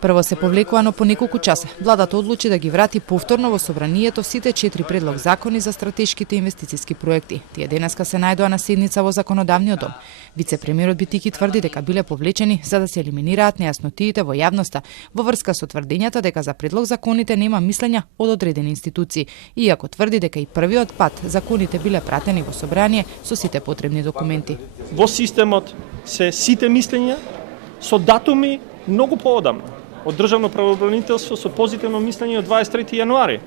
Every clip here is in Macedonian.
Прво се повлекува, но по неколку часа владата одлучи да ги врати повторно во собранието сите 4 предлог закони за стратешките инвестициски проекти. Тие денеска се најдоа на седница во законодавниот дом. Вице-премиерот Битики тврди дека биле повлечени за да се елиминираат нејаснотиите во јавноста во врска со тврдењата дека за предлог законите нема мислења од одредени институции, иако тврди дека и првиот пат законите биле пратени во собрание со сите потребни документи. Во системот се сите мислења со датуми многу поодамна. Од Државно правобранителство со позитивно мислење од 23 јануари.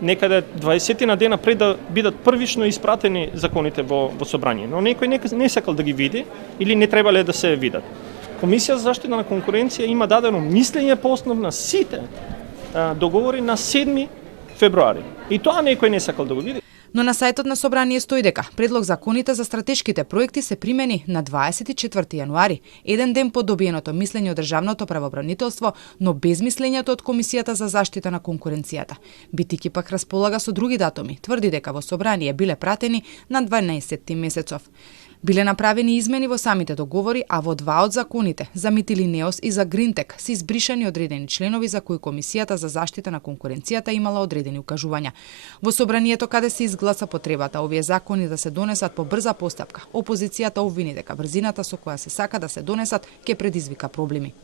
Некаде 20 на дена пред да бидат првично испратени законите во собрание. Но некој не сакал да ги види или не требале да се видат. Комисија за заштита на конкуренција има дадено мислење по основ на сите договори на 7 февруари. И тоа некој не сакал да го види. Но на сајтот на собрание стои дека предлог законите за стратешките проекти се примени на 24 јануари, еден ден по добиеното мислење од Државното правобранителство, но без мислењето од Комисијата за заштита на конкуренцијата. Битики пак располага со други датуми, тврди дека во собрание биле пратени на 12 месецов. Биле направени измени во самите договори, а во два од законите, за Митилинеос и за Гринтек, се избришани одредени членови за кои Комисијата за заштита на конкуренцијата имала одредени укажувања. Во собранието каде се изгласа потребата овие закони да се донесат по брза постапка, опозицијата обвини дека брзината со која се сака да се донесат ќе предизвика проблеми.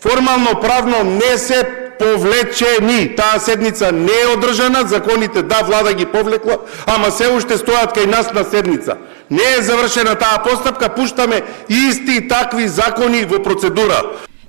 Формално правно не се повлечени. Таа седница не е одржана, законите да влада ги повлекла, ама се уште стојат кај нас на седница. Не е завршена таа постапка, пуштаме исти такви закони во процедура.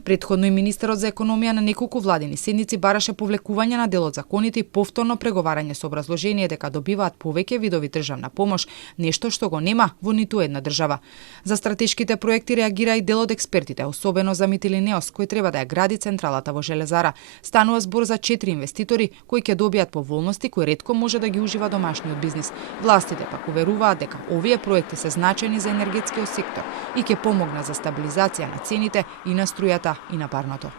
Претходно и министерот за економија на неколку владини седници бараше повлекување на дел од законите и повторно преговарање со образложение дека добиваат повеќе видови државна помош, нешто што го нема во ниту една држава. За стратешките проекти реагира и дел од експертите, особено за Митилинеос, кој треба да ја гради централата во Железара. Станува збор за 4 инвеститори кои ќе добијат поволности кои ретко може да ги ужива домашниот бизнис. Властите пак уверуваат дека овие проекти се значајни за енергетскиот сектор и ќе помогнат за стабилизација на цените и на струјата и на парното.